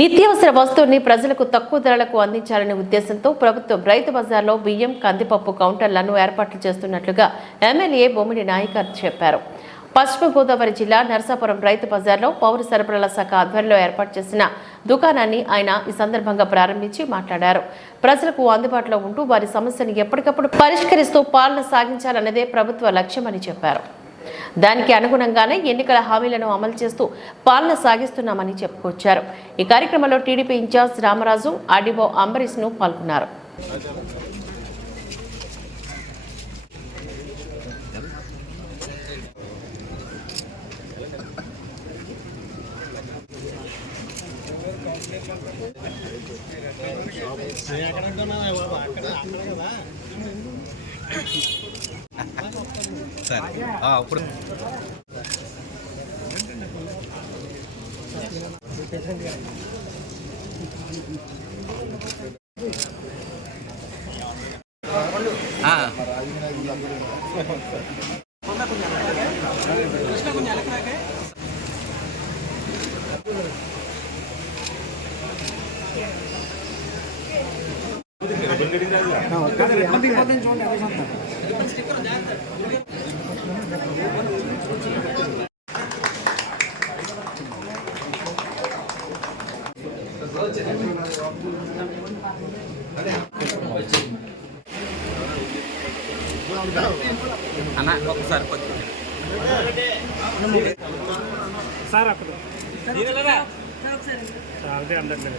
నిత్యావసర వస్తువుల్ని ప్రజలకు తక్కువ ధరలకు అందించాలనే ఉద్దేశంతో ప్రభుత్వం రైతు బజార్లో బియ్యం, కందిపప్పు కౌంటర్లను ఏర్పాట్లు చేస్తున్నట్లుగా ఎమ్మెల్యే బొమ్మిడి నాయకర్ చెప్పారు. పశ్చిమ గోదావరి జిల్లా నరసాపురం రైతు బజార్లో పౌర సరఫరాల శాఖ ఆధ్వర్యంలో ఏర్పాటు చేసిన దుకాణాన్ని ఆయన ఈ సందర్భంగా ప్రారంభించి మాట్లాడారు. ప్రజలకు అందుబాటులో ఉంటూ వారి సమస్యను ఎప్పటికప్పుడు పరిష్కరిస్తూ పాలన సాగించాలన్నదే ప్రభుత్వ లక్ష్యమని చెప్పారు. దానికి అనుగుణంగానే ఎన్నికల హామీలను అమలు చేస్తూ పాలన సాగిస్తున్నామని చెప్పుకొచ్చారు. ఈ కార్యక్రమంలో టీడీపీ ఇన్ఛార్జ్ రామరాజు, ఆర్డీఓ అంబరీష్ ను పాల్గొన్నారు. ఇప్పుడు అన్న ఒకసారి సార్ అక్కడ అదే అందట్లేదు.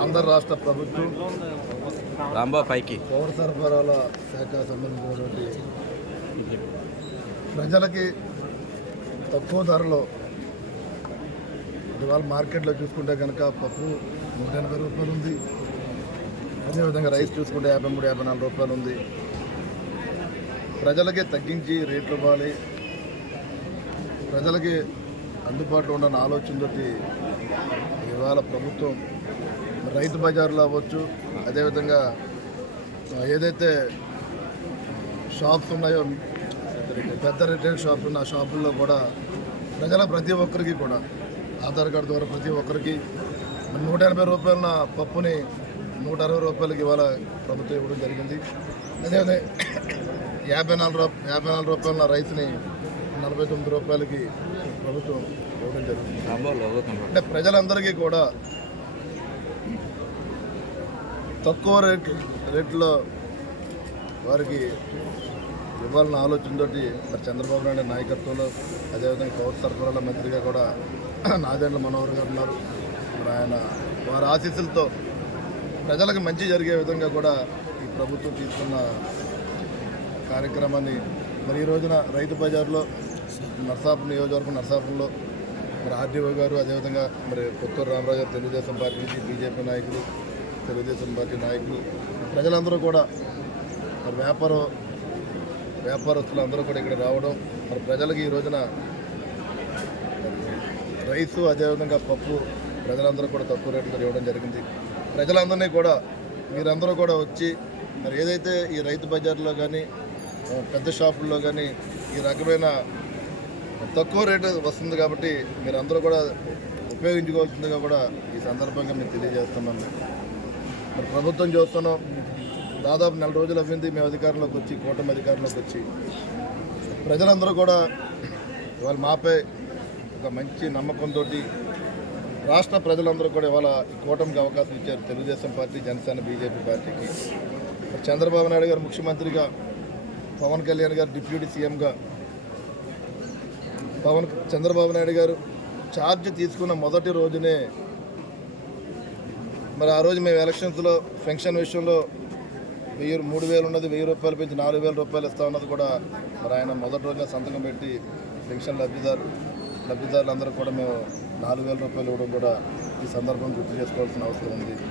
ఆంధ్ర రాష్ట్ర ప్రభుత్వం పైకి పౌర సరఫరాల శాఖ సంబంధించినటువంటి ప్రజలకి తక్కువ ధరలో ఇవాళ మార్కెట్లో చూసుకుంటే కనుక పప్పు 180 రూపాయలు ఉంది. అదేవిధంగా రైస్ చూసుకుంటే 53, 54 రూపాయలు ఉంది. ప్రజలకి తగ్గించి రేట్లు ఇవ్వాలి, ప్రజలకి అందుబాటులో ఉన్న ఆలోచనతో ఇవాళ ప్రభుత్వం రైతు బజార్లో అవ్వచ్చు, అదేవిధంగా ఏదైతే షాప్స్ ఉన్నాయో పెద్ద రిటైల్ షాప్స్ ఉన్న ఆ షాపుల్లో కూడా ప్రజల ప్రతి ఒక్కరికి కూడా ఆధార్ కార్డు ద్వారా ప్రతి ఒక్కరికి 180 రూపాయల పప్పుని 160 రూపాయలకి ఇవాళ ప్రభుత్వం ఇవ్వడం జరిగింది. అదేవిధంగా 54 రూపాయల రైస్ని 49 రూపాయలకి ప్రభుత్వం ఇవ్వడం జరిగింది. అంటే ప్రజలందరికీ కూడా తక్కువ రేట్లో వారికి ఇవ్వాలన్న ఆలోచనతోటి మరి చంద్రబాబు నాయుడు నాయకత్వంలో, అదేవిధంగా పౌర సరఫరాల మంత్రిగా కూడా నాదెండ్ల మనోహర్ గారు ఉన్నారు. మరి ఆయన వారి ఆశీస్సులతో ప్రజలకు మంచి జరిగే విధంగా కూడా ఈ ప్రభుత్వం తీసుకున్న కార్యక్రమాన్ని మరి ఈ రోజున రైతు బజార్లో నరసాపురం నియోజకవర్గం నరసాపురంలో మరి ఆర్డీఓ గారు, అదేవిధంగా మరి పుత్తూరు రామరాజు గారు తెలుగుదేశం పార్టీ నుంచి, బీజేపీ నాయకులు, తెలుగుదేశం పార్టీ నాయకులు, ప్రజలందరూ కూడా మరి వ్యాపారస్తులు అందరూ కూడా ఇక్కడ రావడం, మరి ప్రజలకు ఈ రోజున రైసు అదేవిధంగా పప్పు ప్రజలందరూ కూడా తక్కువ రేట్లతో ఇవ్వడం జరిగింది. ప్రజలందరినీ కూడా మీరందరూ కూడా వచ్చి మరి ఏదైతే ఈ రైతు బజార్లో కానీ పెద్ద షాపుల్లో కానీ ఈ రకమైన తక్కువ రేటు వస్తుంది కాబట్టి మీరందరూ కూడా ఉపయోగించుకోవాల్సిందిగా కూడా ఈ సందర్భంగా మేము తెలియజేస్తున్నాం. మరి ప్రభుత్వం చూస్తున్నాం, దాదాపు 4 రోజులు అవ్వింది మేము అధికారంలోకి వచ్చి, కూటమి అధికారంలోకి వచ్చి. ప్రజలందరూ కూడా ఇవాళ మాపై ఒక మంచి నమ్మకంతో రాష్ట్ర ప్రజలందరూ కూడా ఇవాళ ఈ కూటమికి అవకాశం ఇచ్చారు. తెలుగుదేశం పార్టీ, జనసేన, బీజేపీ పార్టీకి. చంద్రబాబు నాయుడు గారు ముఖ్యమంత్రిగా, పవన్ కళ్యాణ్ గారు డిప్యూటీ సీఎంగా, చంద్రబాబు నాయుడు గారు ఛార్జ్ తీసుకున్న మొదటి రోజునే మరి ఆ రోజు మేము ఎలక్షన్స్లో పెన్షన్ విషయంలో 3,000 ఉన్నది 1,000 రూపాయలు పెంచి 4,000 రూపాయలు ఇస్తా ఉన్నది కూడా మరి ఆయన మొదటి రోజున సంతకం పెట్టి పెన్షన్ లబ్ధిదారులందరూ కూడా మేము 4,000 రూపాయలు ఇవ్వడం కూడా ఈ సందర్భం గుర్తు చేసుకోవాల్సిన అవసరం ఉంది.